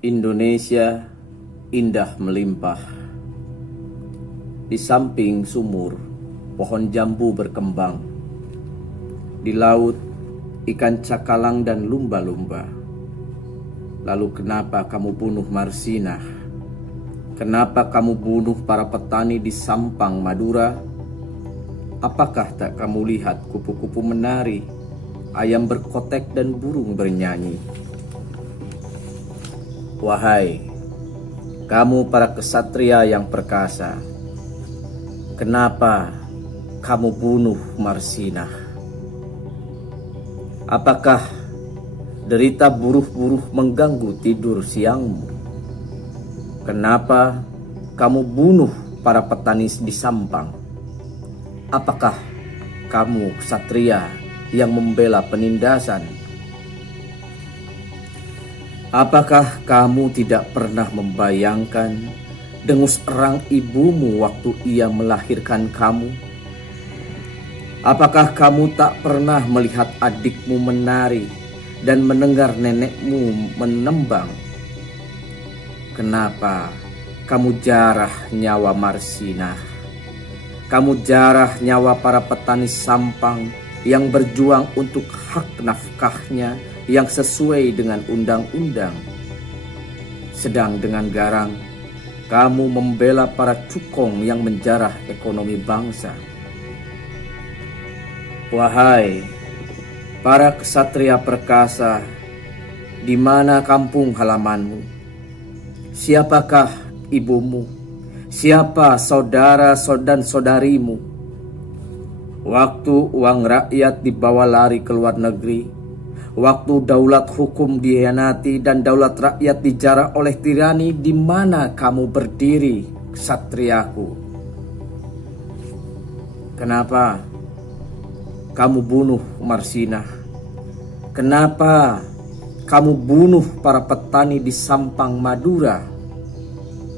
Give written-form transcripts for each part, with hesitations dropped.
Indonesia indah melimpah. Di samping sumur, pohon jambu berkembang. Di laut, ikan cakalang dan lumba-lumba. Lalu kenapa kamu bunuh Marsinah? Kenapa kamu bunuh para petani di Sampang, Madura? Apakah tak kamu lihat kupu-kupu menari, ayam berkotek dan burung bernyanyi? Wahai kamu para kesatria yang perkasa, kenapa kamu bunuh Marsinah? Apakah derita buruh-buruh mengganggu tidur siangmu? Kenapa kamu bunuh para petani di Sampang? Apakah kamu kesatria yang membela penindasan? Apakah kamu tidak pernah membayangkan dengus erang ibumu waktu ia melahirkan kamu? Apakah kamu tak pernah melihat adikmu menari dan mendengar nenekmu menembang? Kenapa kamu jarah nyawa Marsinah? Kamu jarah nyawa para petani Sampang yang berjuang untuk hak nafkahnya yang sesuai dengan undang-undang. Sedang dengan garang, kamu membela para cukong yang menjarah ekonomi bangsa. Wahai para kesatria perkasa, di mana kampung halamanmu? Siapakah ibumu? Siapa saudara dan saudarimu? Waktu uang rakyat dibawa lari ke luar negeri, waktu daulat hukum dihianati dan daulat rakyat dijarah oleh tirani, di mana kamu berdiri, kesatriaku? Kenapa kamu bunuh Marsinah? Kenapa kamu bunuh para petani di Sampang, Madura?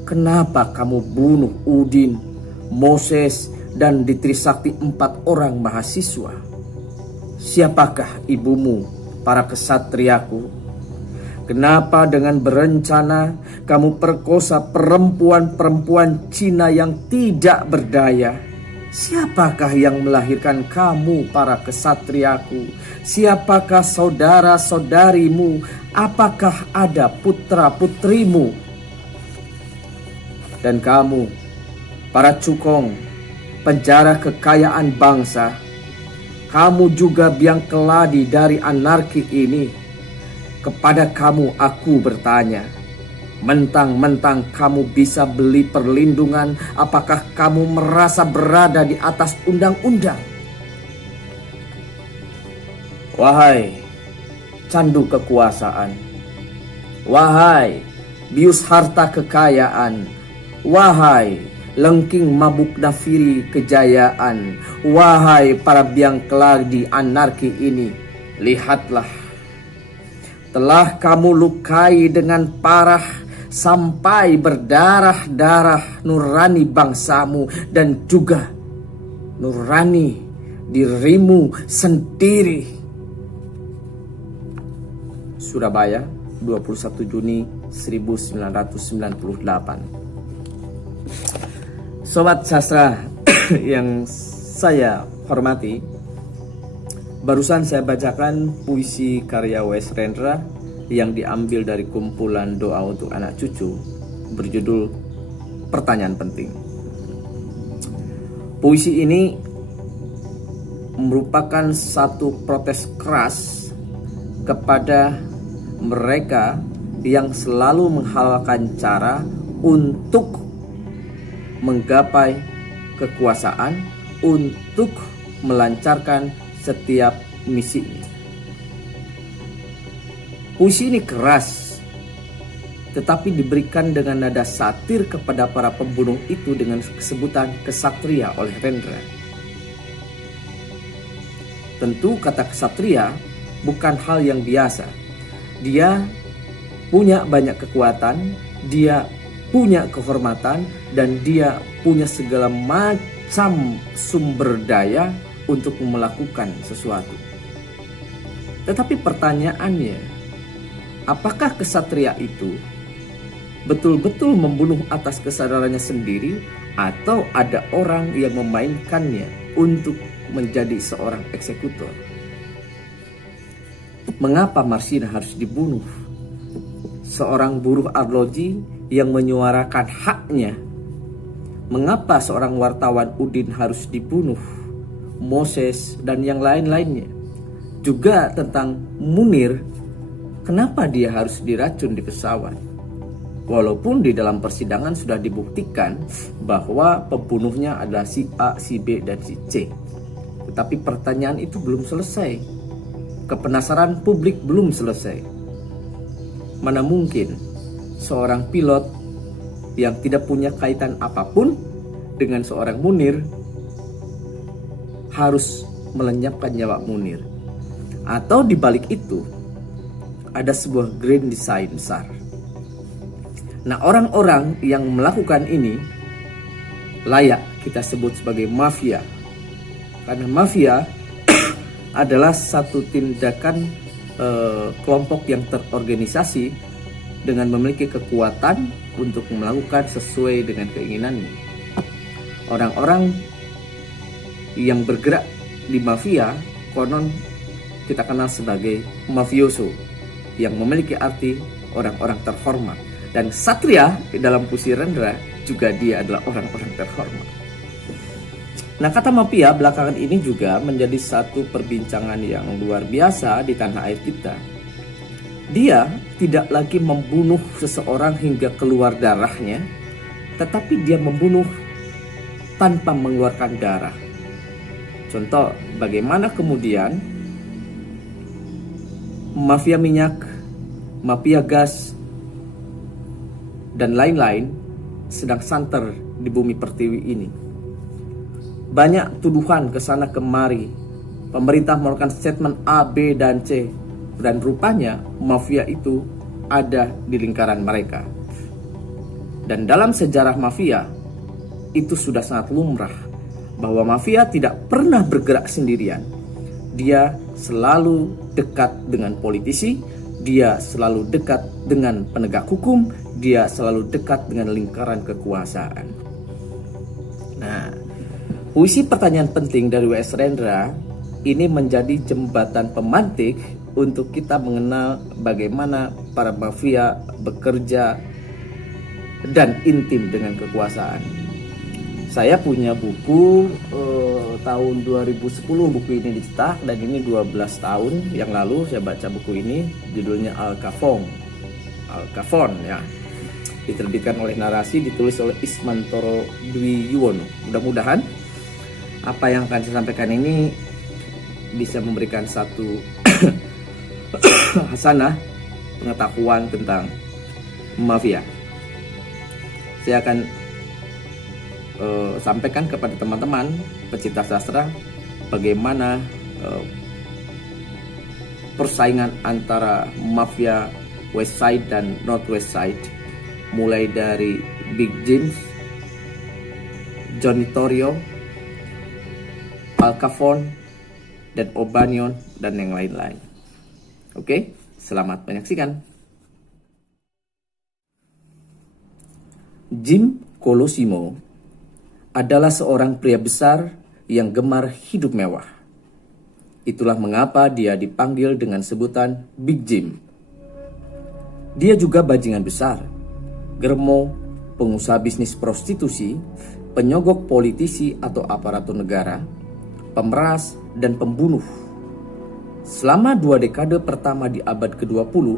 Kenapa kamu bunuh Udin, Moses, dan di Trisakti 4 orang mahasiswa? Siapakah ibumu, para kesatriaku? Kenapa dengan berencana kamu perkosa perempuan-perempuan Cina yang tidak berdaya? Siapakah yang melahirkan kamu, para kesatriaku? Siapakah saudara-saudarimu? Apakah ada putra-putrimu? Dan kamu, para cukong, penjara kekayaan bangsa, kamu juga biang keladi dari anarki ini. Kepada kamu aku bertanya, mentang-mentang kamu bisa beli perlindungan, apakah kamu merasa berada di atas undang-undang? Wahai candu kekuasaan, wahai bius harta kekayaan, wahai lengking mabuk nafiri kejayaan, wahai para biang keladi anarki ini, lihatlah, telah kamu lukai dengan parah sampai berdarah-darah nurani bangsamu dan juga nurani dirimu sendiri. Surabaya, 21 Juni 1998. Sobat sastra yang saya hormati, barusan saya bacakan puisi karya W.S. Rendra yang diambil dari kumpulan doa untuk anak cucu berjudul Pertanyaan Penting. Puisi ini merupakan satu protes keras kepada mereka yang selalu menghalalkan cara untuk menggapai kekuasaan, untuk melancarkan setiap misinya. Puisi ini keras, tetapi diberikan dengan nada satir kepada para pembunuh itu dengan sebutan kesatria oleh Rendra. Tentu kata kesatria bukan hal yang biasa. Dia punya banyak kekuatan, dia punya kehormatan, dan dia punya segala macam sumber daya untuk melakukan sesuatu. Tetapi pertanyaannya, apakah kesatria itu betul-betul membunuh atas kesadarannya sendiri, atau ada orang yang memainkannya untuk menjadi seorang eksekutor? Mengapa Marsina harus dibunuh? Seorang buruh arloji yang menyuarakan haknya. Mengapa seorang wartawan Udin harus dibunuh? Moses dan yang lain-lainnya. Juga tentang Munir, kenapa dia harus diracun di pesawat? Walaupun di dalam persidangan sudah dibuktikan bahwa pembunuhnya adalah si A, si B, dan si C. Tetapi pertanyaan itu belum selesai. Kepenasaran publik belum selesai. Mana mungkin seorang pilot yang tidak punya kaitan apapun dengan seorang Munir harus melenyapkan nyawa Munir? Atau di balik itu ada sebuah grand design besar. Nah, orang-orang yang melakukan ini layak kita sebut sebagai mafia. Karena mafia adalah satu tindakan kelompok yang terorganisasi dengan memiliki kekuatan untuk melakukan sesuai dengan keinginannya. Orang-orang yang bergerak di mafia konon kita kenal sebagai mafioso, yang memiliki arti orang-orang terhormat. Dan Satria dalam puisi Rendra juga dia adalah orang-orang terhormat. Nah, kata mafia belakangan ini juga menjadi satu perbincangan yang luar biasa di tanah air kita. Dia tidak lagi membunuh seseorang hingga keluar darahnya, tetapi dia membunuh tanpa mengeluarkan darah. Contoh, bagaimana kemudian mafia minyak, mafia gas, dan lain-lain sedang santer di bumi pertiwi ini. Banyak tuduhan ke sana kemari. Pemerintah melakukan statement A, B, dan C. Dan rupanya mafia itu ada di lingkaran mereka. Dan dalam sejarah mafia, itu sudah sangat lumrah. Bahwa mafia tidak pernah bergerak sendirian. Dia selalu dekat dengan politisi, dia selalu dekat dengan penegak hukum, dia selalu dekat dengan lingkaran kekuasaan. Nah, puisi pertanyaan penting dari W.S. Rendra ini menjadi jembatan pemantik untuk kita mengenal bagaimana para mafia bekerja dan intim dengan kekuasaan. Saya punya buku tahun 2010 buku ini dicetak, dan ini 12 tahun yang lalu saya baca buku ini. Judulnya Al Capone ya. Diterbitkan oleh Narasi, ditulis oleh Ismantoro Dwi Yuwono. Mudah-mudahan apa yang akan saya sampaikan ini bisa memberikan satu hasanah pengetahuan tentang mafia. Saya akan sampaikan kepada teman-teman pecinta sastra bagaimana persaingan antara mafia West Side dan North West Side, mulai dari Big James, Johnny Torrio, Al Capone, dan O'Banion, dan yang lain-lain. Oke, selamat menyaksikan. Jim Colosimo adalah seorang pria besar yang gemar hidup mewah. Itulah mengapa dia dipanggil dengan sebutan Big Jim. Dia juga bajingan besar, germo, pengusaha bisnis prostitusi, penyogok politisi atau aparatur negara, pemeras, dan pembunuh. Selama 2 dekade pertama di abad ke-20,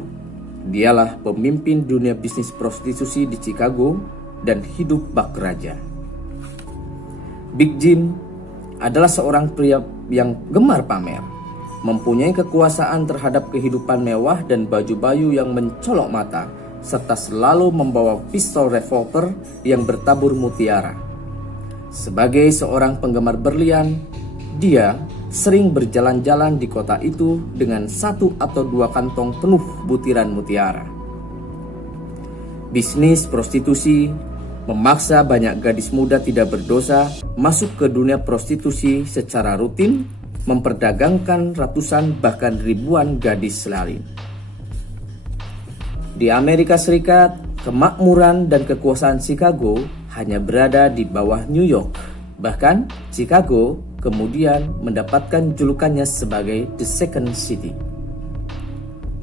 dialah pemimpin dunia bisnis prostitusi di Chicago dan hidup bak raja. Big Jim adalah seorang pria yang gemar pamer, mempunyai kekuasaan terhadap kehidupan mewah dan baju-baju yang mencolok mata, serta selalu membawa pistol revolver yang bertabur mutiara. Sebagai seorang penggemar berlian, dia sering berjalan-jalan di kota itu dengan 1 atau 2 kantong penuh butiran mutiara. Bisnis prostitusi memaksa banyak gadis muda tidak berdosa masuk ke dunia prostitusi secara rutin, memperdagangkan ratusan bahkan ribuan gadis lain. Di Amerika Serikat, Kemakmuran dan kekuasaan Chicago hanya berada di bawah New York. Bahkan Chicago kemudian mendapatkan julukannya sebagai The Second City.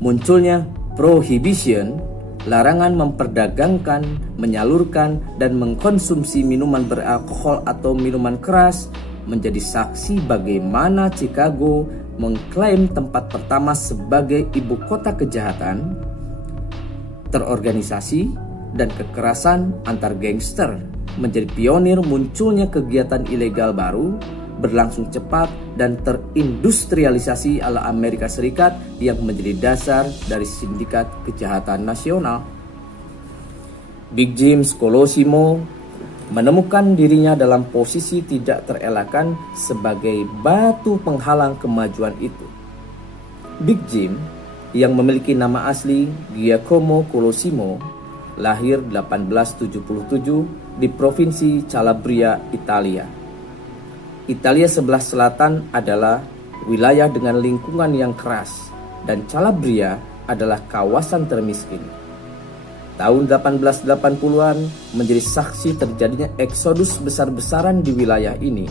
Munculnya prohibition, larangan memperdagangkan, menyalurkan, dan mengkonsumsi minuman beralkohol atau minuman keras menjadi saksi bagaimana Chicago mengklaim tempat pertama sebagai ibu kota kejahatan, terorganisasi, dan kekerasan antar gangster, menjadi pionir munculnya kegiatan ilegal baru, berlangsung cepat dan terindustrialisasi ala Amerika Serikat yang menjadi dasar dari sindikat kejahatan nasional. Big James Colosimo menemukan dirinya dalam posisi tidak terelakkan sebagai batu penghalang kemajuan itu. Big Jim yang memiliki nama asli Giacomo Colosimo lahir 1877 di Provinsi Calabria, Italia. Italia sebelah selatan adalah wilayah dengan lingkungan yang keras dan Calabria adalah kawasan termiskin. Tahun 1880-an menjadi saksi terjadinya eksodus besar-besaran di wilayah ini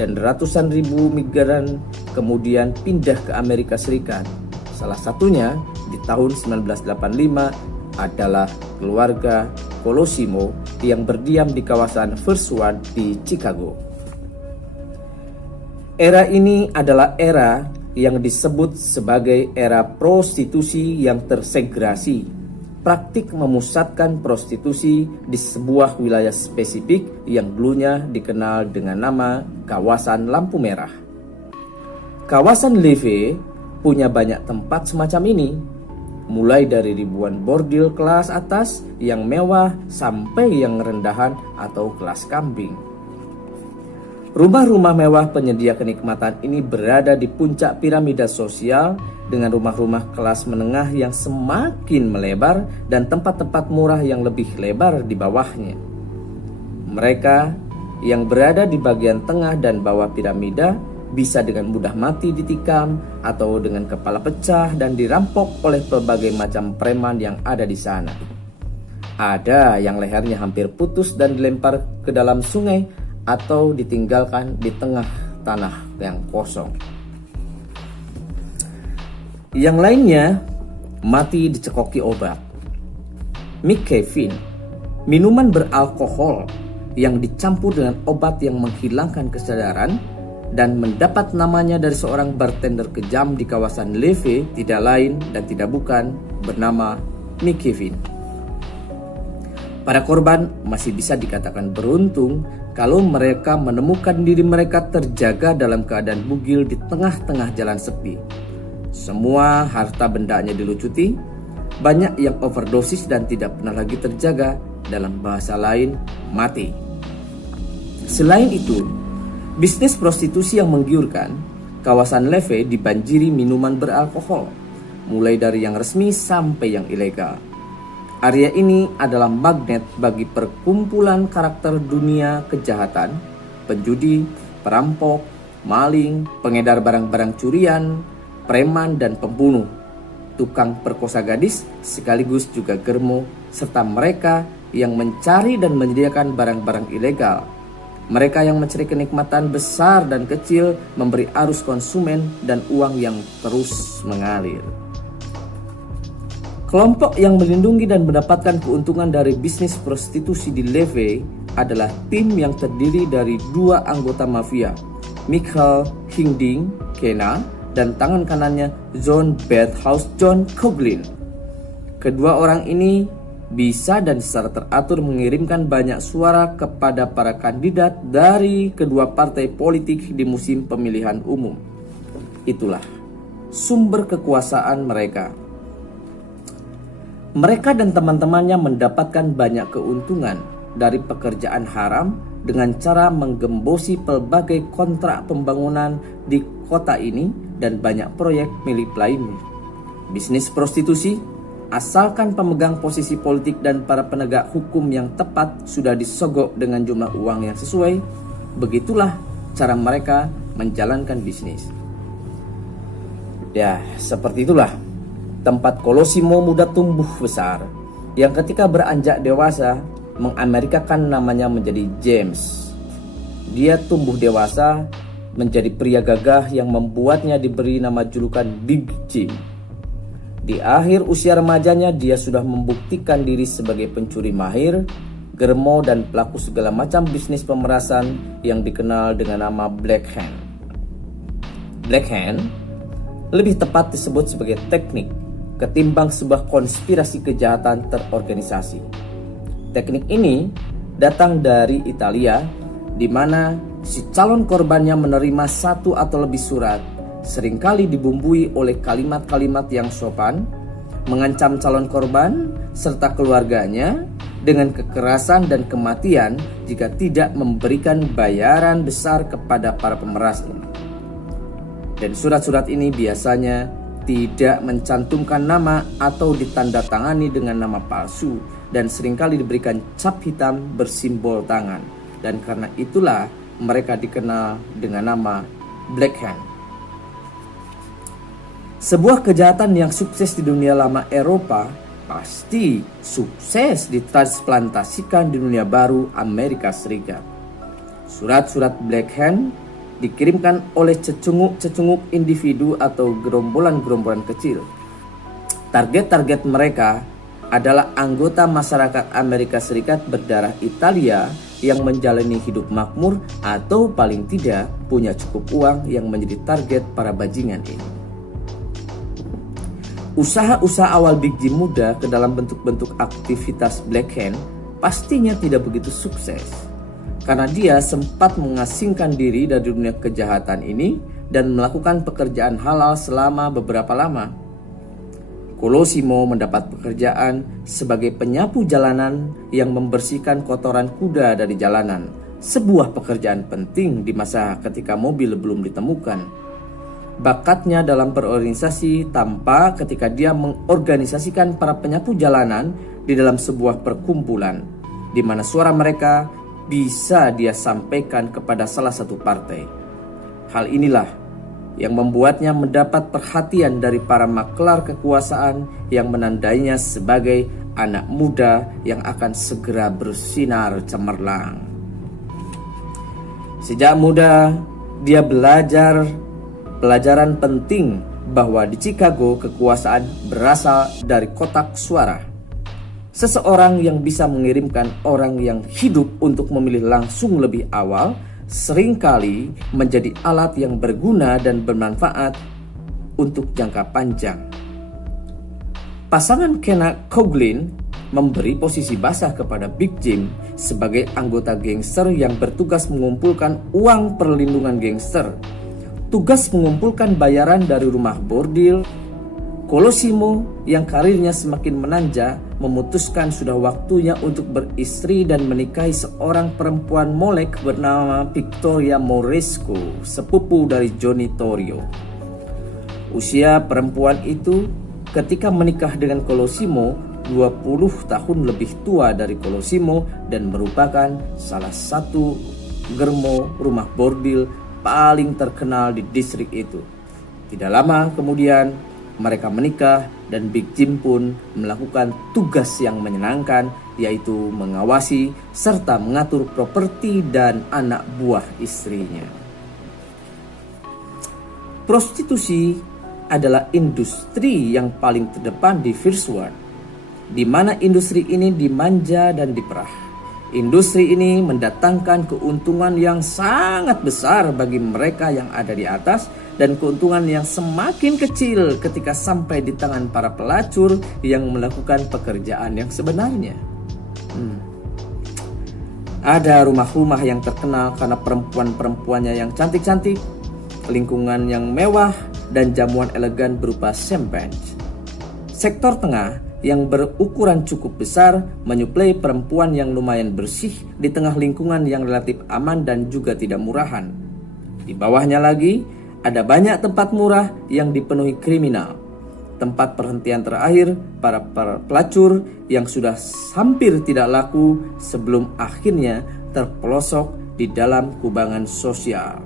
dan ratusan ribu migran kemudian pindah ke Amerika Serikat. Salah satunya di tahun 1985 adalah keluarga Colosimo yang berdiam di kawasan First Ward di Chicago. Era ini adalah era yang disebut sebagai era prostitusi yang tersegrasi. Praktik memusatkan prostitusi di sebuah wilayah spesifik yang dulunya dikenal dengan nama kawasan lampu merah. Kawasan Levee punya banyak tempat semacam ini, mulai dari ribuan bordil kelas atas yang mewah sampai yang rendahan atau kelas kambing. Rumah-rumah mewah penyedia kenikmatan ini berada di puncak piramida sosial dengan rumah-rumah kelas menengah yang semakin melebar dan tempat-tempat murah yang lebih lebar di bawahnya. Mereka yang berada di bagian tengah dan bawah piramida bisa dengan mudah mati ditikam atau dengan kepala pecah dan dirampok oleh berbagai macam preman yang ada di sana. Ada yang lehernya hampir putus dan dilempar ke dalam sungai atau ditinggalkan di tengah tanah yang kosong. Yang lainnya mati dicekoki obat. McCaffeine, minuman beralkohol yang dicampur dengan obat yang menghilangkan kesadaran dan mendapat namanya dari seorang bartender kejam di kawasan Levee, tidak lain dan tidak bukan bernama McCaffeine. Para korban masih bisa dikatakan beruntung kalau mereka menemukan diri mereka terjaga dalam keadaan bugil di tengah-tengah jalan sepi. Semua harta bendanya dilucuti, banyak yang overdosis dan tidak pernah lagi terjaga, dalam bahasa lain mati. Selain itu, bisnis prostitusi yang menggiurkan, kawasan Levee dibanjiri minuman beralkohol, mulai dari yang resmi sampai yang ilegal. Area ini adalah magnet bagi perkumpulan karakter dunia kejahatan, penjudi, perampok, maling, pengedar barang-barang curian, preman dan pembunuh, tukang perkosa gadis sekaligus juga germo, serta mereka yang mencari dan menyediakan barang-barang ilegal. Mereka yang mencari kenikmatan besar dan kecil, memberi arus konsumen dan uang yang terus mengalir. Kelompok yang melindungi dan mendapatkan keuntungan dari bisnis prostitusi di Levee adalah tim yang terdiri dari dua anggota mafia, Michael Hinding Kena dan tangan kanannya John Bathhouse John Coughlin. Kedua orang ini bisa dan secara teratur mengirimkan banyak suara kepada para kandidat dari kedua partai politik di musim pemilihan umum. Itulah sumber kekuasaan mereka. Mereka dan teman-temannya mendapatkan banyak keuntungan dari pekerjaan haram dengan cara menggembosi pelbagai kontrak pembangunan di kota ini dan banyak proyek milik lainnya. Bisnis prostitusi, asalkan pemegang posisi politik dan para penegak hukum yang tepat sudah disogok dengan jumlah uang yang sesuai, begitulah cara mereka menjalankan bisnis. Ya, seperti itulah tempat Colosimo muda tumbuh besar. yang ketika beranjak dewasa mengamerikakan namanya menjadi James. Dia tumbuh dewasa menjadi pria gagah yang membuatnya diberi nama julukan Big Jim. Di akhir usia remajanya dia sudah membuktikan diri sebagai pencuri mahir, germo dan pelaku segala macam bisnis pemerasan yang dikenal dengan nama Black Hand. Black Hand lebih tepat disebut sebagai teknik ketimbang sebuah konspirasi kejahatan terorganisasi. Teknik ini datang dari Italia, di mana si calon korbannya menerima satu atau lebih surat, seringkali dibumbui oleh kalimat-kalimat yang sopan, mengancam calon korban serta keluarganya dengan kekerasan dan kematian jika tidak memberikan bayaran besar kepada para pemerasnya. Dan surat-surat ini biasanya tidak mencantumkan nama atau ditandatangani dengan nama palsu dan seringkali diberikan cap hitam bersimbol tangan. Dan karena itulah mereka dikenal dengan nama Black Hand. Sebuah kejahatan yang sukses di dunia lama Eropa pasti sukses ditransplantasikan di dunia baru Amerika Serikat. Surat-surat Black Hand dikirimkan oleh cecunguk-cecunguk individu atau gerombolan-gerombolan kecil. Target-target mereka adalah anggota masyarakat Amerika Serikat berdarah Italia yang menjalani hidup makmur atau paling tidak punya cukup uang yang menjadi target para bajingan ini. Usaha-usaha awal Big Jim muda ke dalam bentuk-bentuk aktivitas Black Hand pastinya tidak begitu sukses, karena dia sempat mengasingkan diri dari dunia kejahatan ini dan melakukan pekerjaan halal selama beberapa lama. Colosimo mendapat pekerjaan sebagai penyapu jalanan yang membersihkan kotoran kuda dari jalanan, sebuah pekerjaan penting di masa ketika mobil belum ditemukan. Bakatnya dalam berorganisasi tampak ketika dia mengorganisasikan para penyapu jalanan di dalam sebuah perkumpulan, di mana suara mereka bisa dia sampaikan kepada salah satu partai. Hal inilah yang membuatnya mendapat perhatian dari para maklar kekuasaan yang menandainya sebagai anak muda yang akan segera bersinar cemerlang. Sejak muda dia belajar pelajaran penting bahwa di Chicago kekuasaan berasal dari kotak suara. Seseorang yang bisa mengirimkan orang yang hidup untuk memilih langsung lebih awal seringkali menjadi alat yang berguna dan bermanfaat untuk jangka panjang. Pasangan Kenneth Coughlin memberi posisi basah kepada Big Jim sebagai anggota gangster yang bertugas mengumpulkan uang perlindungan gangster, tugas mengumpulkan bayaran dari rumah bordil. Colosimo yang karirnya semakin menanjak memutuskan sudah waktunya untuk beristri dan menikahi seorang perempuan molek bernama Victoria Moresco, sepupu dari Johnny Torrio. Usia perempuan itu ketika menikah dengan Colosimo 20 tahun lebih tua dari Colosimo dan merupakan salah satu germo rumah bordil paling terkenal di distrik itu. Tidak lama kemudian mereka menikah dan Big Jim pun melakukan tugas yang menyenangkan, yaitu mengawasi serta mengatur properti dan anak buah istrinya. Prostitusi adalah industri yang paling terdepan di First World, di mana industri ini dimanja dan diperah. Industri ini mendatangkan keuntungan yang sangat besar bagi mereka yang ada di atas dan keuntungan yang semakin kecil ketika sampai di tangan para pelacur yang melakukan pekerjaan yang sebenarnya. Ada rumah-rumah yang terkenal karena perempuan-perempuannya yang cantik-cantik, lingkungan yang mewah, dan jamuan elegan berupa champagne. Sektor tengah yang berukuran cukup besar menyuplai perempuan yang lumayan bersih di tengah lingkungan yang relatif aman dan juga tidak murahan. Di bawahnya lagi ada banyak tempat murah yang dipenuhi kriminal, tempat perhentian terakhir para pelacur yang sudah hampir tidak laku sebelum akhirnya terpelosok di dalam kubangan sosial.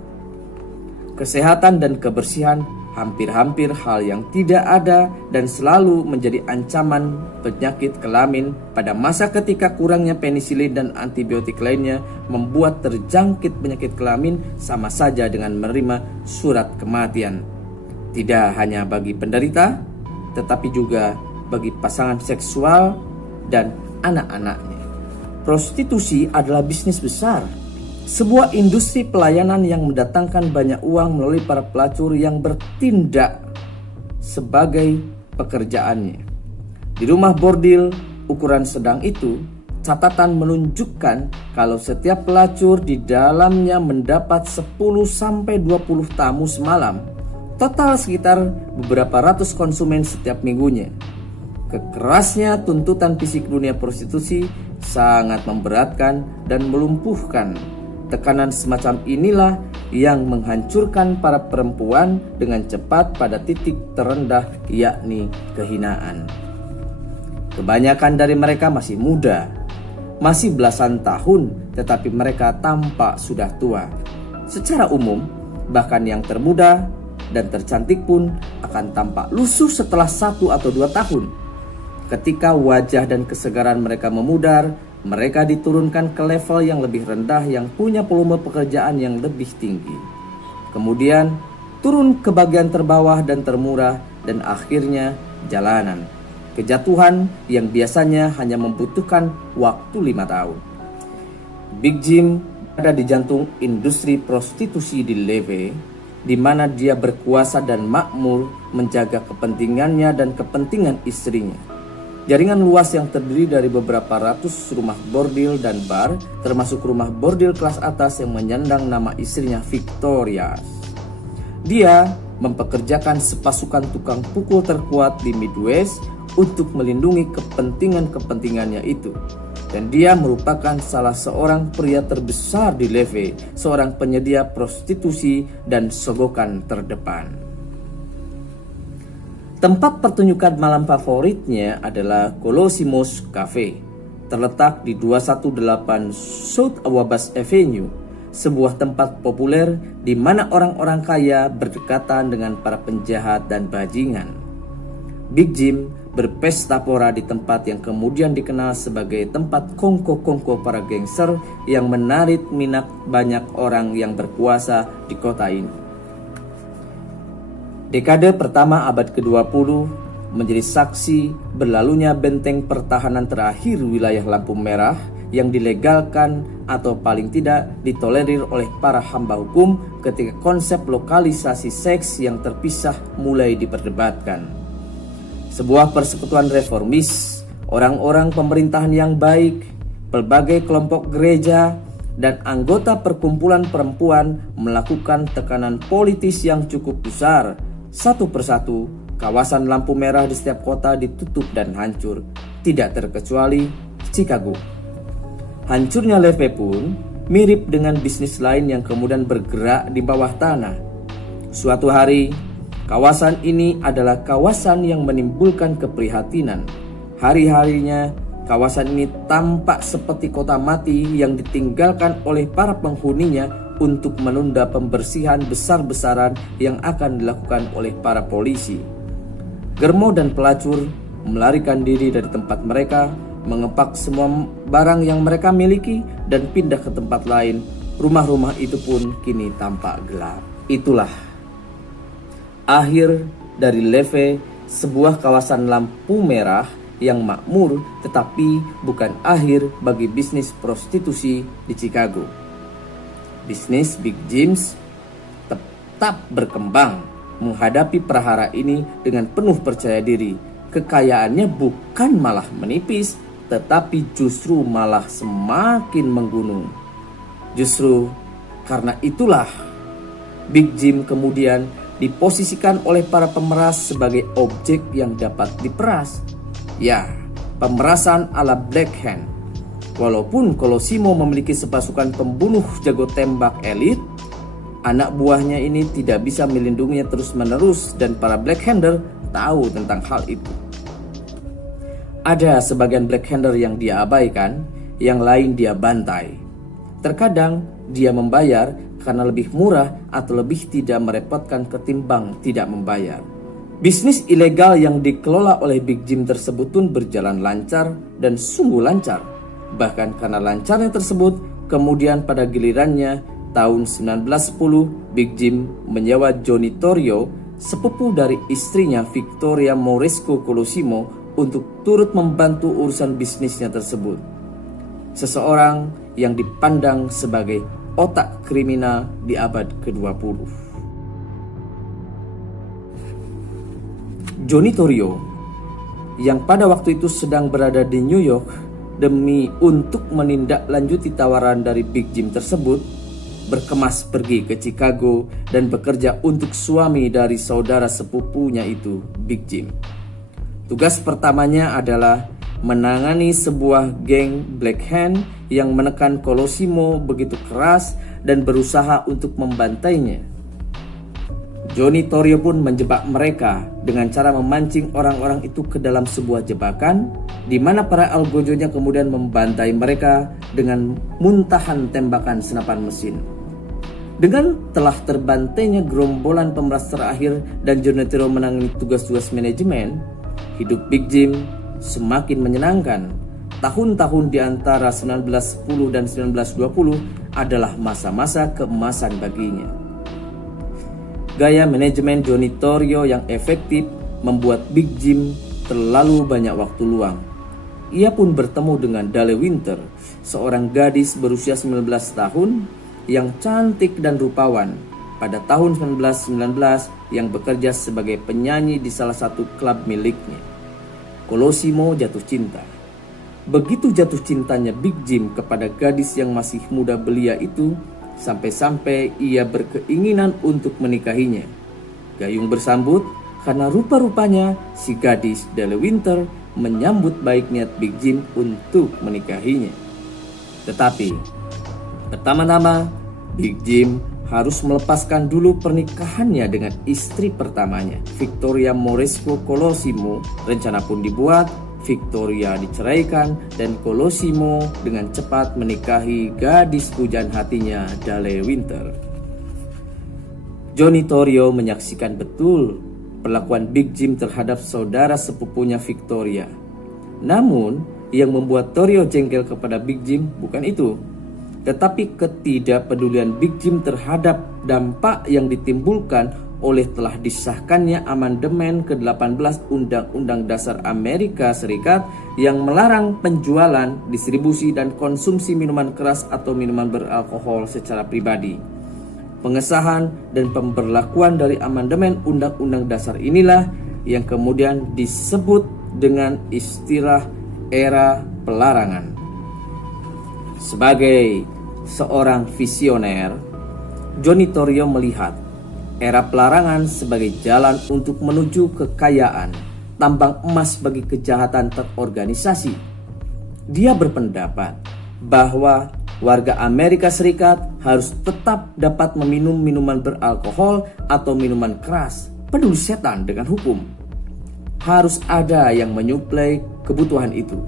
Kesehatan dan kebersihan hampir-hampir hal yang tidak ada dan selalu menjadi ancaman penyakit kelamin pada masa ketika kurangnya penisilin dan antibiotik lainnya membuat terjangkit penyakit kelamin sama saja dengan menerima surat kematian. Tidak hanya bagi penderita, tetapi juga bagi pasangan seksual dan anak-anaknya. Prostitusi adalah bisnis besar, sebuah industri pelayanan yang mendatangkan banyak uang melalui para pelacur yang bertindak sebagai pekerjaannya. Di rumah bordil ukuran sedang itu, catatan menunjukkan kalau setiap pelacur di dalamnya mendapat 10-20 tamu semalam, total sekitar beberapa ratus konsumen setiap minggunya. Kekerasnya tuntutan fisik dunia prostitusi sangat memberatkan dan melumpuhkan. Tekanan semacam inilah yang menghancurkan para perempuan dengan cepat pada titik terendah, yakni kehinaan. Kebanyakan dari mereka masih muda, masih belasan tahun, tetapi mereka tampak sudah tua. Secara umum, bahkan yang termuda dan tercantik pun akan tampak lusuh setelah 1 atau 2 tahun. Ketika wajah dan kesegaran mereka memudar, mereka diturunkan ke level yang lebih rendah yang punya volume pekerjaan yang lebih tinggi. Kemudian turun ke bagian terbawah dan termurah, dan akhirnya jalanan. Kejatuhan yang biasanya hanya membutuhkan waktu 5 tahun. Big Jim ada di jantung industri prostitusi di Leve, di mana dia berkuasa dan makmur menjaga kepentingannya dan kepentingan istrinya. Jaringan luas yang terdiri dari beberapa ratus rumah bordil dan bar, termasuk rumah bordil kelas atas yang menyandang nama istrinya Victoria. Dia mempekerjakan sepasukan tukang pukul terkuat di Midwest untuk melindungi kepentingannya itu. Dan dia merupakan salah seorang pria terbesar di Leve, seorang penyedia prostitusi dan sogokan terdepan. Tempat pertunjukan malam favoritnya adalah Colosimo's Cafe, terletak di 218 South Wabash Avenue, sebuah tempat populer di mana orang-orang kaya berdekatan dengan para penjahat dan bajingan. Big Jim berpesta pora di tempat yang kemudian dikenal sebagai tempat kongko-kongko para gangster yang menarik minat banyak orang yang berkuasa di kota ini. Dekade pertama abad ke-20 menjadi saksi berlalunya benteng pertahanan terakhir wilayah lampu merah yang dilegalkan atau paling tidak ditolerir oleh para hamba hukum ketika konsep lokalisasi seks yang terpisah mulai diperdebatkan. Sebuah persekutuan reformis, orang-orang pemerintahan yang baik, berbagai kelompok gereja, dan anggota perkumpulan perempuan melakukan tekanan politis yang cukup besar. Satu persatu, kawasan lampu merah di setiap kota ditutup dan hancur, tidak terkecuali Chicago. Hancurnya Leve pun mirip dengan bisnis lain yang kemudian bergerak di bawah tanah. Suatu hari, kawasan ini adalah kawasan yang menimbulkan keprihatinan. Hari-harinya, kawasan ini tampak seperti kota mati yang ditinggalkan oleh para penghuninya untuk menunda pembersihan besar-besaran yang akan dilakukan oleh para polisi. Germo dan pelacur melarikan diri dari tempat mereka, mengepak semua barang yang mereka miliki dan pindah ke tempat lain. Rumah-rumah itu pun kini tampak gelap. Itulah akhir dari Leve, sebuah kawasan lampu merah yang makmur, tetapi bukan akhir bagi bisnis prostitusi di Chicago. Bisnis Big Jim's tetap berkembang menghadapi prahara ini dengan penuh percaya diri. Kekayaannya bukan malah menipis, tetapi justru malah semakin menggunung. Justru karena itulah Big Jim kemudian diposisikan oleh para pemeras sebagai objek yang dapat diperas. Ya, pemerasan ala Black Hand. Walaupun Colosimo memiliki sepasukan pembunuh jago tembak elit, anak buahnya ini tidak bisa melindunginya terus-menerus dan para Blackhander tahu tentang hal itu. Ada sebagian Blackhander yang dia abaikan, yang lain dia bantai. Terkadang dia membayar karena lebih murah atau lebih tidak merepotkan ketimbang tidak membayar. Bisnis ilegal yang dikelola oleh Big Jim tersebut pun berjalan lancar dan sungguh lancar. Bahkan karena lancarnya tersebut, kemudian pada gilirannya tahun 1910 Big Jim menyewa Johnny Torrio, sepupu dari istrinya Victoria Moresco Colosimo, untuk turut membantu urusan bisnisnya tersebut. Seseorang yang dipandang sebagai otak kriminal di abad ke-20. Johnny Torrio yang pada waktu itu sedang berada di New York demi untuk menindaklanjuti tawaran dari Big Jim tersebut, berkemas pergi ke Chicago dan bekerja untuk suami dari saudara sepupunya itu, Big Jim. Tugas pertamanya adalah menangani sebuah geng Black Hand yang menekan Colosimo begitu keras dan berusaha untuk membantainya. Johnny Torrio pun menjebak mereka dengan cara memancing orang-orang itu ke dalam sebuah jebakan, di mana para algojonya kemudian membantai mereka dengan muntahan tembakan senapan mesin. Dengan telah terbantainya gerombolan pemeras terakhir dan Johnny Torrio menangani tugas-tugas manajemen, hidup Big Jim semakin menyenangkan. Tahun-tahun di antara 1910 dan 1920 adalah masa-masa keemasan baginya. Gaya manajemen Johnny Torrio yang efektif membuat Big Jim terlalu banyak waktu luang. Ia pun bertemu dengan Dale Winter, seorang gadis berusia 19 tahun yang cantik dan rupawan, pada tahun 1919 yang bekerja sebagai penyanyi di salah satu klub miliknya. Colosimo jatuh cinta. Begitu jatuh cintanya Big Jim kepada gadis yang masih muda belia itu, sampai-sampai ia berkeinginan untuk menikahinya. Gayung bersambut karena rupa-rupanya si gadis Dale Winter menyambut baik niat Big Jim untuk menikahinya. Tetapi pertama-tama Big Jim harus melepaskan dulu pernikahannya dengan istri pertamanya, Victoria Moresco Colosimo. Rencana pun dibuat, Victoria diceraikan dan Colosimo dengan cepat menikahi gadis pujaan hatinya, Dale Winter. Johnny Torrio menyaksikan betul perlakuan Big Jim terhadap saudara sepupunya Victoria. Namun, yang membuat Torrio jengkel kepada Big Jim bukan itu, tetapi ketidakpedulian Big Jim terhadap dampak yang ditimbulkan oleh telah disahkannya amandemen ke-18 Undang-Undang Dasar Amerika Serikat yang melarang penjualan, distribusi, dan konsumsi minuman keras atau minuman beralkohol secara pribadi. Pengesahan dan pemberlakuan dari amandemen Undang-Undang Dasar inilah yang kemudian disebut dengan istilah era pelarangan. Sebagai seorang visioner, Johnny Torrio melihat era pelarangan sebagai jalan untuk menuju kekayaan, tambang emas bagi kejahatan terorganisasi. Dia berpendapat bahwa warga Amerika Serikat harus tetap dapat meminum minuman beralkohol atau minuman keras, peduli setan dengan hukum. Harus ada yang menyuplai kebutuhan itu.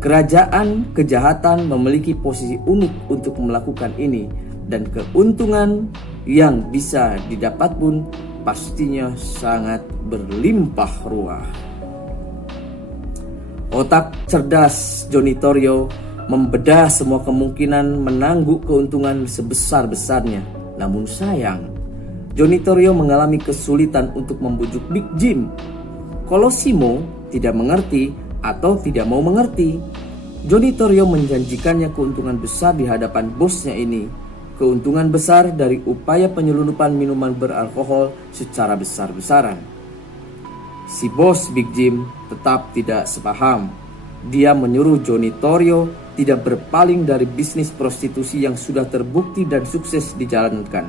Kerajaan kejahatan memiliki posisi unik untuk melakukan ini, dan keuntungan yang bisa didapat pun pastinya sangat berlimpah ruah. Otak cerdas Johnny Torrio membedah semua kemungkinan menangguk keuntungan sebesar-besarnya. Namun sayang, Johnny Torrio mengalami kesulitan untuk membujuk Big Jim. Colosimo tidak mengerti atau tidak mau mengerti. Johnny Torrio menjanjikannya keuntungan besar di hadapan bosnya ini. Keuntungan besar dari upaya penyelundupan minuman beralkohol secara besar-besaran. Si bos Big Jim tetap tidak sepaham. Dia menyuruh Johnny Torrio tidak berpaling dari bisnis prostitusi yang sudah terbukti dan sukses dijalankan.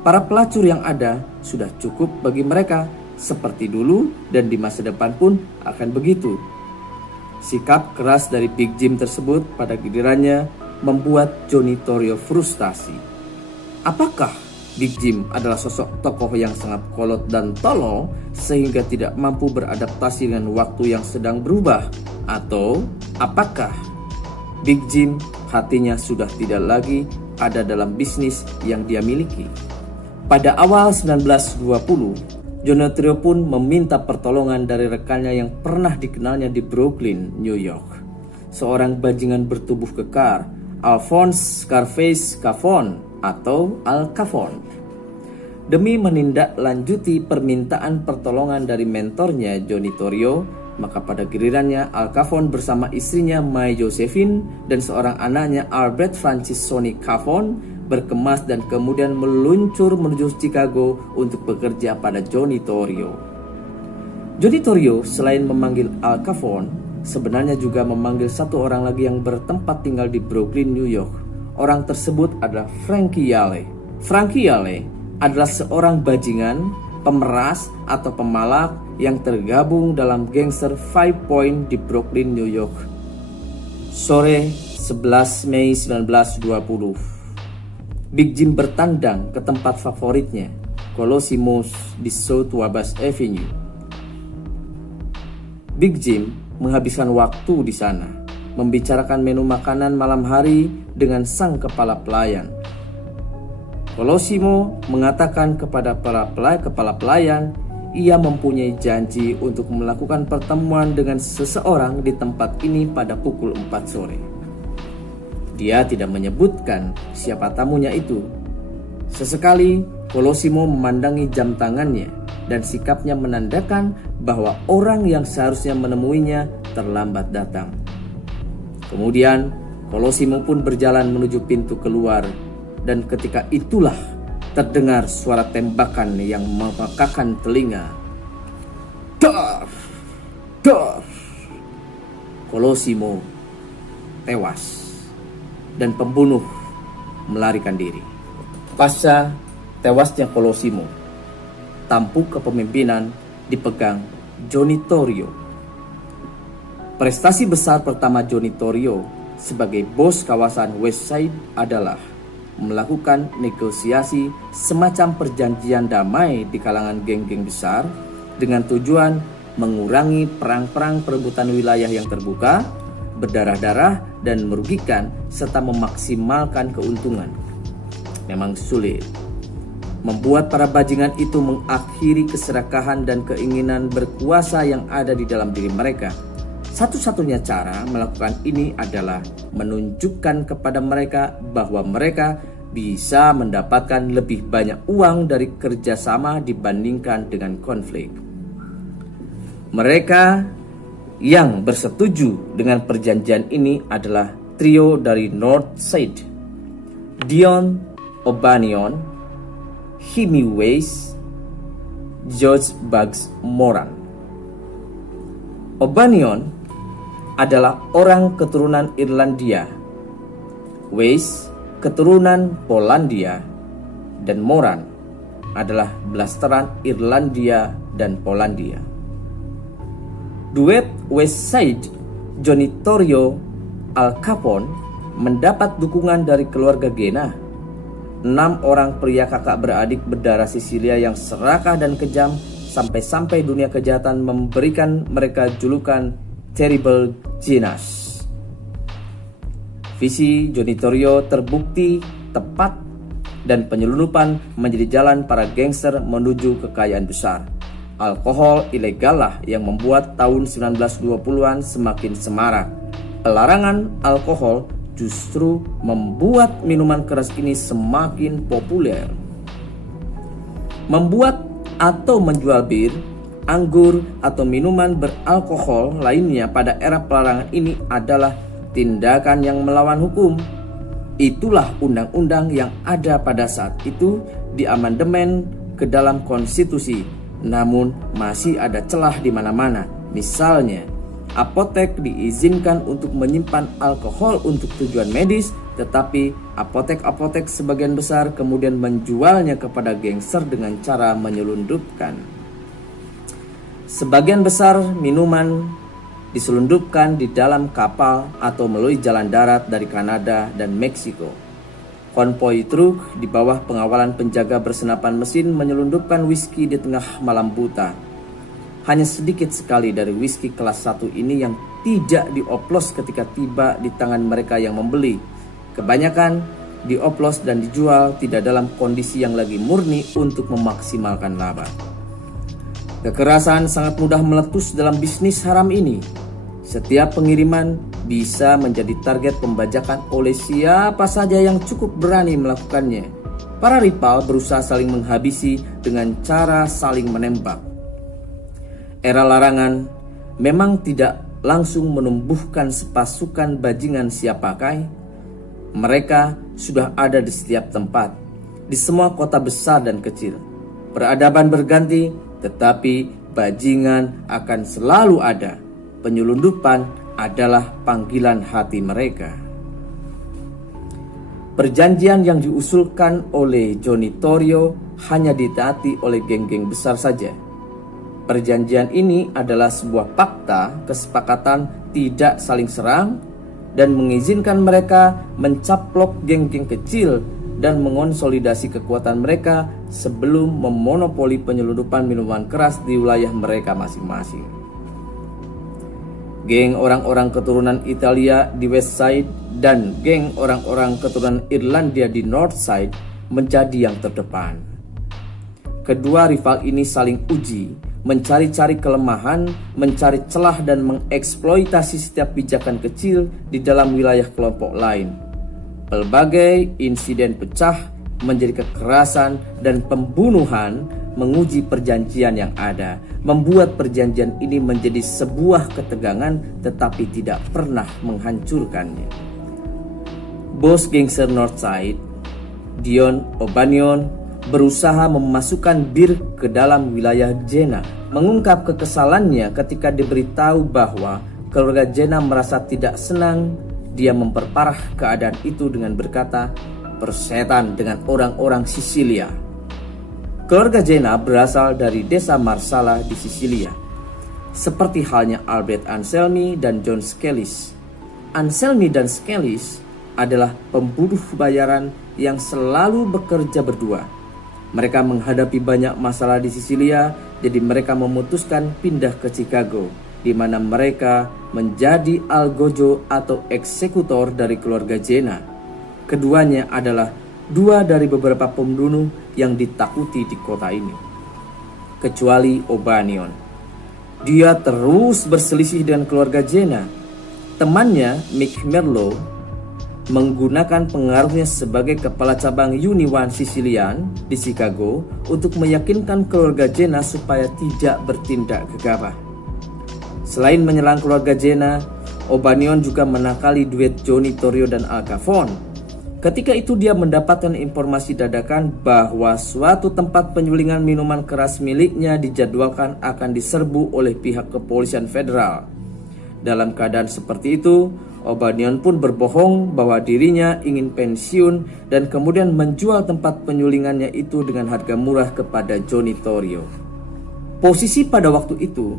Para pelacur yang ada sudah cukup bagi mereka, seperti dulu dan di masa depan pun akan begitu. Sikap keras dari Big Jim tersebut pada gilirannya membuat Johnny Torrio frustasi. Apakah Big Jim adalah sosok tokoh yang sangat kolot dan tolol sehingga tidak mampu beradaptasi dengan waktu yang sedang berubah? Atau apakah Big Jim hatinya sudah tidak lagi ada dalam bisnis yang dia miliki. Pada awal 1920, Johnny pun meminta pertolongan dari rekannya yang pernah dikenalnya di Brooklyn, New York. Seorang bajingan bertubuh kekar, Alphonse Scarface Cafon atau Al Capone. Demi menindaklanjuti permintaan pertolongan dari mentornya Johnny Torrio, maka pada gilirannya Al Capone bersama istrinya Mae Josephine dan seorang anaknya Albert Francis Sonny Capone berkemas dan kemudian meluncur menuju Chicago untuk bekerja pada Johnny Torrio. Johnny Torrio selain memanggil Al Capone, sebenarnya juga memanggil satu orang lagi yang bertempat tinggal di Brooklyn, New York. Orang tersebut adalah Frankie Yale. Frankie Yale adalah seorang bajingan, pemeras atau pemalak yang tergabung dalam gangster Five Point di Brooklyn, New York. Sore 11 Mei 1920, Big Jim bertandang ke tempat favoritnya, Colosimo's di South Wabash Avenue. Big Jim menghabiskan waktu di sana, membicarakan menu makanan malam hari dengan sang kepala pelayan. Colosimo mengatakan kepada para kepala pelayan, ia mempunyai janji untuk melakukan pertemuan dengan seseorang di tempat ini pada pukul 4 sore. Dia tidak menyebutkan siapa tamunya itu. Sesekali Colosimo memandangi jam tangannya dan sikapnya menandakan bahwa orang yang seharusnya menemuinya terlambat datang. Kemudian Colosimo pun berjalan menuju pintu keluar, dan ketika itulah terdengar suara tembakan yang memekakan telinga. Dar! Dar! Colosimo tewas dan pembunuh melarikan diri. Pasca tewasnya Colosimo, tampuk kepemimpinan dipegang Johnny Torrio. Prestasi besar pertama Johnny Torrio sebagai bos kawasan West Side adalah melakukan negosiasi semacam perjanjian damai di kalangan geng-geng besar dengan tujuan mengurangi perang-perang perebutan wilayah yang terbuka, berdarah-darah, dan merugikan serta memaksimalkan keuntungan. Memang sulit membuat para bajingan itu mengakhiri keserakahan dan keinginan berkuasa yang ada di dalam diri mereka. Satu-satunya cara melakukan ini adalah menunjukkan kepada mereka bahwa mereka bisa mendapatkan lebih banyak uang dari kerjasama dibandingkan dengan konflik. Mereka yang bersetuju dengan perjanjian ini adalah trio dari North Side, Dion O'Banion, Hemi Weiss, George Bugs Moran. O'Banion adalah orang keturunan Irlandia, Weiss keturunan Polandia, dan Moran adalah blasteran Irlandia dan Polandia. Duet West Side, Johnny Torrio, Al Capone mendapat dukungan dari keluarga Gena, 6 orang pria kakak beradik berdarah Sisilia yang serakah dan kejam, sampai-sampai dunia kejahatan memberikan mereka julukan Terrible Genas. Visi Johnny Torrio terbukti tepat dan penyelundupan menjadi jalan para gangster menuju kekayaan besar. Alkohol ilegal lah yang membuat tahun 1920-an semakin semarak. Larangan alkohol justru membuat minuman keras ini semakin populer. Membuat atau menjual bir, anggur, atau minuman beralkohol lainnya pada era pelarangan ini adalah tindakan yang melawan hukum. Itulah undang-undang yang ada pada saat itu di amandemen ke dalam konstitusi. Namun masih ada celah di mana-mana. Misalnya, apotek diizinkan untuk menyimpan alkohol untuk tujuan medis, tetapi apotek-apotek sebagian besar kemudian menjualnya kepada gangster dengan cara menyelundupkan. Sebagian besar minuman diselundupkan di dalam kapal atau melalui jalan darat dari Kanada dan Meksiko. Konvoi truk di bawah pengawalan penjaga bersenapan mesin menyelundupkan whisky di tengah malam buta. Hanya sedikit sekali dari whisky kelas 1 ini yang tidak dioplos ketika tiba di tangan mereka yang membeli. Kebanyakan dioplos dan dijual tidak dalam kondisi yang lagi murni untuk memaksimalkan laba. Kekerasan sangat mudah meletus dalam bisnis haram ini. Setiap pengiriman bisa menjadi target pembajakan oleh siapa saja yang cukup berani melakukannya. Para rival berusaha saling menghabisi dengan cara saling menembak. Era larangan memang tidak langsung menumbuhkan sepasukan bajingan siap pakai. Mereka sudah ada di setiap tempat, di semua kota besar dan kecil. Peradaban berganti, tetapi bajingan akan selalu ada. Penyelundupan adalah panggilan hati mereka. Perjanjian yang diusulkan oleh Johnny Torrio hanya ditaati oleh geng-geng besar saja. Perjanjian ini adalah sebuah fakta kesepakatan tidak saling serang dan mengizinkan mereka mencaplok geng-geng kecil dan mengonsolidasi kekuatan mereka sebelum memonopoli penyelundupan minuman keras di wilayah mereka masing-masing. Geng orang-orang keturunan Italia di West Side dan geng orang-orang keturunan Irlandia di North Side menjadi yang terdepan. Kedua rival ini saling uji, mencari-cari kelemahan, mencari celah dan mengeksploitasi setiap pijakan kecil di dalam wilayah kelompok lain. Pelbagai insiden pecah menjadi kekerasan dan pembunuhan menguji perjanjian yang ada, membuat perjanjian ini menjadi sebuah ketegangan tetapi tidak pernah menghancurkannya. Bos gangster Northside, Dion O'Banion, berusaha memasukkan bir ke dalam wilayah Jenna, mengungkap kekesalannya ketika diberitahu bahwa keluarga Jenna merasa tidak senang. Dia memperparah keadaan itu dengan berkata, "Persetan dengan orang-orang Sisilia." Keluarga Jenna berasal dari desa Marsala di Sisilia, seperti halnya Albert Anselmi dan John Skelis. Anselmi dan Skelis adalah pembunuh bayaran yang selalu bekerja berdua. Mereka menghadapi banyak masalah di Sisilia, jadi mereka memutuskan pindah ke Chicago, di mana mereka menjadi algojo atau eksekutor dari keluarga Jenna. Keduanya adalah dua dari beberapa pembunuh yang ditakuti di kota ini. Kecuali O'Banion. Dia terus berselisih dengan keluarga Jenna. Temannya, Mick Merlo, menggunakan pengaruhnya sebagai kepala cabang Uniwan Sicilian di Chicago untuk meyakinkan keluarga Jenna supaya tidak bertindak gegabah. Selain menyerang keluarga Jenna, O'Banion juga menakali duet Johnny Torrio dan Al Capone. Ketika itu dia mendapatkan informasi dadakan bahwa suatu tempat penyulingan minuman keras miliknya dijadwalkan akan diserbu oleh pihak kepolisian federal. Dalam keadaan seperti itu, O'Banion pun berbohong bahwa dirinya ingin pensiun dan kemudian menjual tempat penyulingannya itu dengan harga murah kepada Johnny Torrio. Posisi pada waktu itu,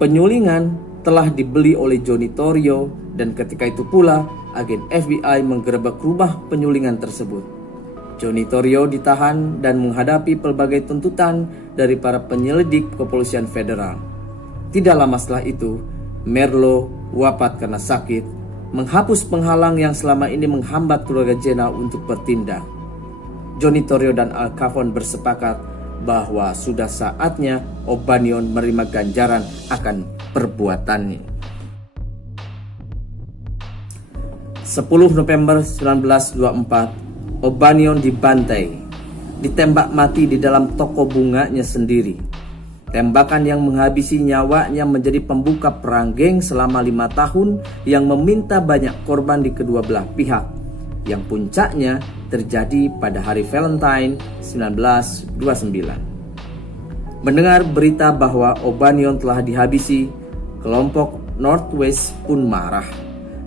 penyulingan telah dibeli oleh Johnny Torrio dan ketika itu pula agen FBI menggerebek rumah penyulingan tersebut. Johnny Torrio ditahan dan menghadapi pelbagai tuntutan dari para penyelidik kepolisian federal. Tidak lama setelah itu, Merlo wafat karena sakit, menghapus penghalang yang selama ini menghambat keluarga Jenna untuk bertindak. Johnny Torrio dan Al Capone bersepakat bahwa sudah saatnya O'Banion menerima ganjaran akan perbuatannya. 10 November 1924, O'Banion dibantai, ditembak mati di dalam toko bunganya sendiri. Tembakan yang menghabisi nyawanya menjadi pembuka perang geng selama 5 tahun yang meminta banyak korban di kedua belah pihak, yang puncaknya terjadi pada hari Valentine 1929. Mendengar berita bahwa O'Banion telah dihabisi, kelompok Northwest pun marah.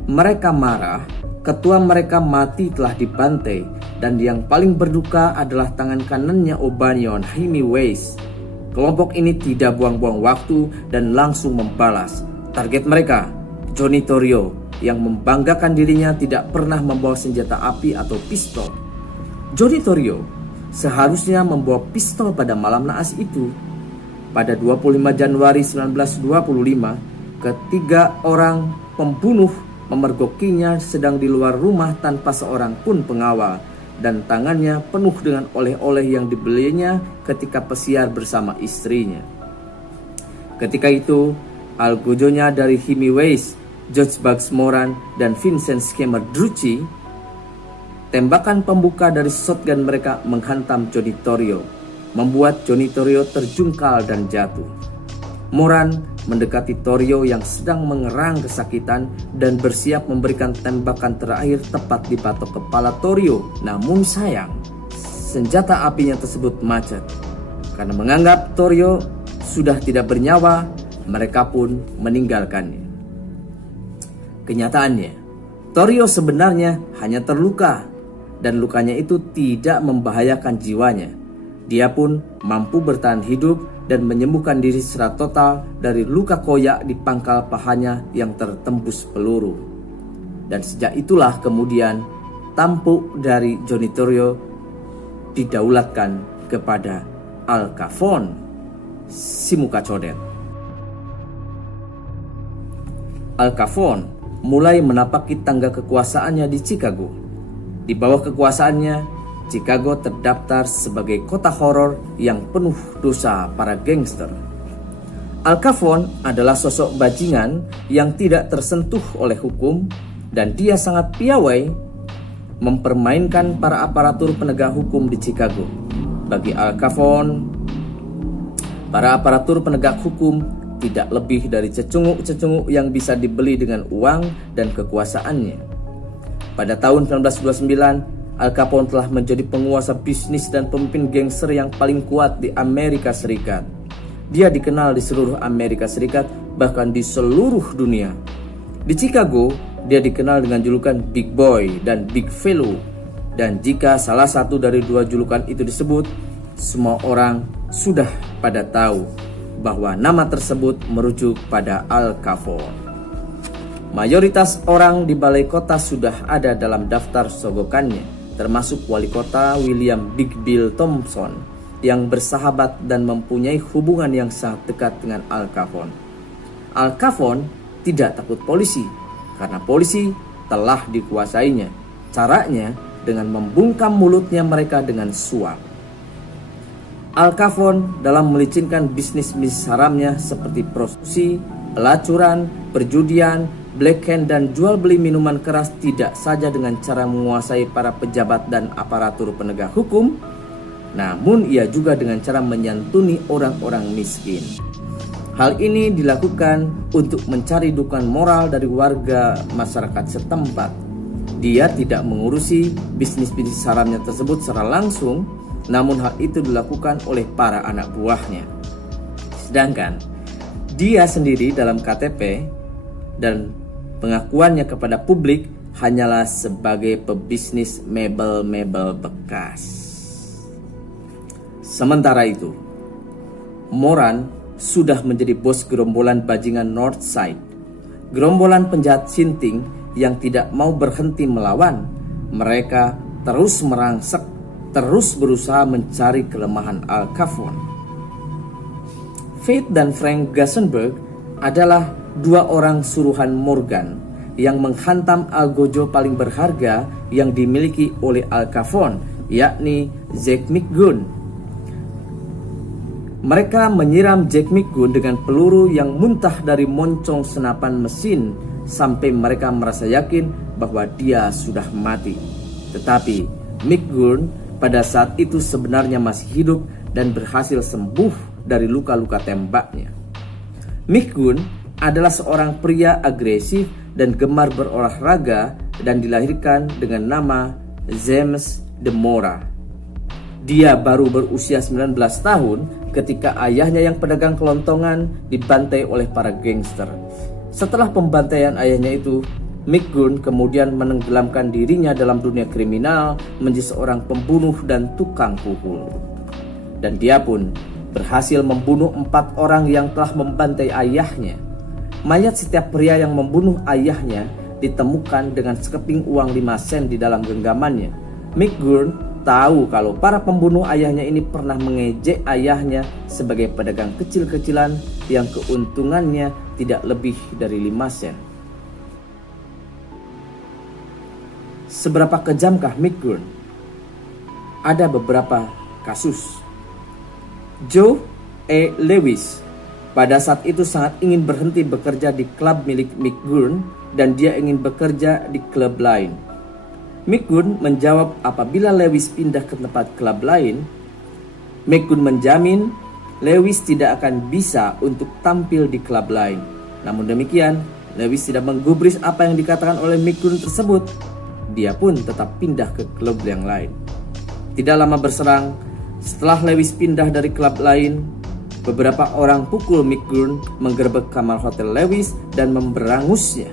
Mereka marah, ketua mereka mati telah dibantai, dan yang paling berduka adalah tangan kanannya O'Banion, Hymie Weiss. Kelompok ini tidak buang-buang waktu dan langsung membalas. Target mereka, Johnny Torrio, yang membanggakan dirinya tidak pernah membawa senjata api atau pistol. Johnny Torrio seharusnya membawa pistol pada malam naas itu. Pada 25 Januari 1925, ketiga orang pembunuh memergokinya sedang di luar rumah tanpa seorang pun pengawal, dan tangannya penuh dengan oleh-oleh yang dibelinya ketika pesiar bersama istrinya. Ketika itu, algojonya dari Hemingway, George Bugs Moran, dan Vincent Scamer Drucci, tembakan pembuka dari shotgun mereka menghantam Johnny Torrio, membuat Johnny Torrio terjungkal dan jatuh. Moran mendekati Torrio yang sedang mengerang kesakitan dan bersiap memberikan tembakan terakhir tepat di batok kepala Torrio. Namun sayang, senjata apinya tersebut macet. Karena menganggap Torrio sudah tidak bernyawa, mereka pun meninggalkannya. Kenyataannya, Torrio sebenarnya hanya terluka, dan lukanya itu tidak membahayakan jiwanya. Dia pun mampu bertahan hidup dan menyembuhkan diri secara total dari luka koyak di pangkal pahanya yang tertembus peluru. Dan sejak itulah kemudian tampuk dari Johnny Torrio didaulatkan kepada Al Capone, si muka codet. Al Capone mulai menapaki tangga kekuasaannya di Chicago. Di bawah kekuasaannya, Chicago terdaftar sebagai kota horor yang penuh dosa para gangster. Al Capone adalah sosok bajingan yang tidak tersentuh oleh hukum, dan dia sangat piawai mempermainkan para aparatur penegak hukum di Chicago. Bagi Al Capone, para aparatur penegak hukum tidak lebih dari cecunguk-cecunguk yang bisa dibeli dengan uang dan kekuasaannya. Pada tahun 1929, Al Capone telah menjadi penguasa bisnis dan pemimpin gangster yang paling kuat di Amerika Serikat. Dia dikenal di seluruh Amerika Serikat, bahkan di seluruh dunia. Di Chicago, dia dikenal dengan julukan Big Boy dan Big Fellow. Dan jika salah satu dari dua julukan itu disebut, semua orang sudah pada tahu bahwa nama tersebut merujuk pada Al Capone. Mayoritas orang di balai kota sudah ada dalam daftar sogokannya, termasuk wali kota William Big Bill Thompson yang bersahabat dan mempunyai hubungan yang sangat dekat dengan Al Capone. Al Capone tidak takut polisi karena polisi telah dikuasainya. Caranya dengan membungkam mulutnya mereka dengan suap. Al Capone dalam melicinkan bisnis-bisnis haramnya seperti prostitusi, pelacuran, perjudian, black hand, dan jual beli minuman keras tidak saja dengan cara menguasai para pejabat dan aparatur penegak hukum, namun ia juga dengan cara menyantuni orang-orang miskin. Hal ini dilakukan untuk mencari dukungan moral dari warga masyarakat setempat. Dia tidak mengurusi bisnis-bisnis haramnya tersebut secara langsung, namun hal itu dilakukan oleh para anak buahnya. Sedangkan dia sendiri dalam KTP dan pengakuannya kepada publik hanyalah sebagai pebisnis mebel-mebel bekas. Sementara itu, Moran sudah menjadi bos gerombolan bajingan Northside, gerombolan penjahat sinting yang tidak mau berhenti melawan. Mereka terus merangsek, terus berusaha mencari kelemahan Al Capone. Faith dan Frank Gassenberg adalah dua orang suruhan Morgan yang menghantam algojo paling berharga yang dimiliki oleh Al Capone, yakni Jack McGoon. Mereka menyiram Jack McGoon dengan peluru yang muntah dari moncong senapan mesin sampai mereka merasa yakin bahwa dia sudah mati. Tetapi McGoon pada saat itu sebenarnya masih hidup dan berhasil sembuh dari luka-luka tembaknya. McGoon adalah seorang pria agresif dan gemar berolahraga dan dilahirkan dengan nama James DeMora. Dia baru berusia 19 tahun ketika ayahnya yang pedagang kelontongan dibantai oleh para gangster. Setelah pembantaian ayahnya itu, McGoon kemudian menenggelamkan dirinya dalam dunia kriminal menjadi seorang pembunuh dan tukang pukul. Dan dia pun berhasil membunuh 4 orang yang telah membantai ayahnya. Mayat setiap pria yang membunuh ayahnya ditemukan dengan sekeping uang 5 sen di dalam genggamannya. McGoon tahu kalau para pembunuh ayahnya ini pernah mengejek ayahnya sebagai pedagang kecil-kecilan yang keuntungannya tidak lebih dari 5 sen. Seberapa kejamkah Mick Gurn? Ada beberapa kasus. Joe E. Lewis pada saat itu sangat ingin berhenti bekerja di klub milik Mick Gurn dan dia ingin bekerja di klub lain. Mick Gurn menjawab apabila Lewis pindah ke tempat klub lain, Mick Gurn menjamin Lewis tidak akan bisa untuk tampil di klub lain. Namun demikian, Lewis tidak menggubris apa yang dikatakan oleh Mick Gurn tersebut. Dia pun tetap pindah ke klub yang lain. Tidak lama berserang, setelah Lewis pindah dari klub lain, beberapa orang pukul Mick Gurn, menggerebek kamar hotel Lewis dan memberangusnya.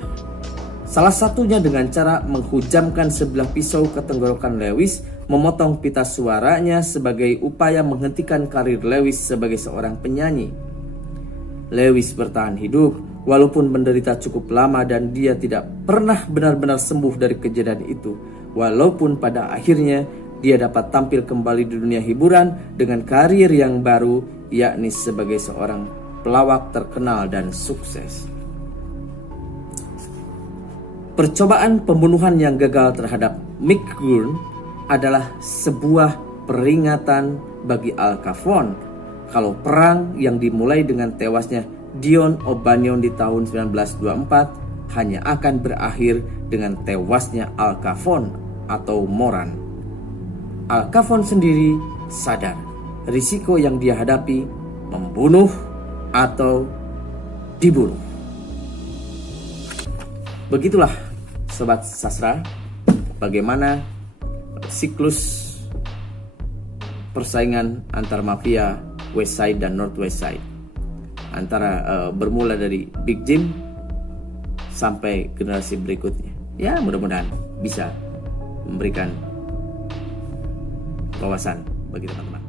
Salah satunya dengan cara menghujamkan sebilah pisau ke tenggorokan Lewis, memotong pita suaranya sebagai upaya menghentikan karir Lewis sebagai seorang penyanyi. Lewis bertahan hidup walaupun menderita cukup lama dan dia tidak pernah benar-benar sembuh dari kejadian itu. Walaupun pada akhirnya dia dapat tampil kembali di dunia hiburan dengan karir yang baru, yakni sebagai seorang pelawak terkenal dan sukses. Percobaan pembunuhan yang gagal terhadap Mick Gurn adalah sebuah peringatan bagi Al Capone kalau perang yang dimulai dengan tewasnya Dion O'Banion di tahun 1924 hanya akan berakhir dengan tewasnya Al Capone atau Moran. Al Capone sendiri sadar risiko yang dia hadapi membunuh atau dibunuh. Begitulah Sobat Sastra, bagaimana siklus persaingan antar mafia West Side dan North West Side, antara bermula dari Big Jim sampai generasi berikutnya. Ya, mudah-mudahan bisa memberikan wawasan bagi teman-teman.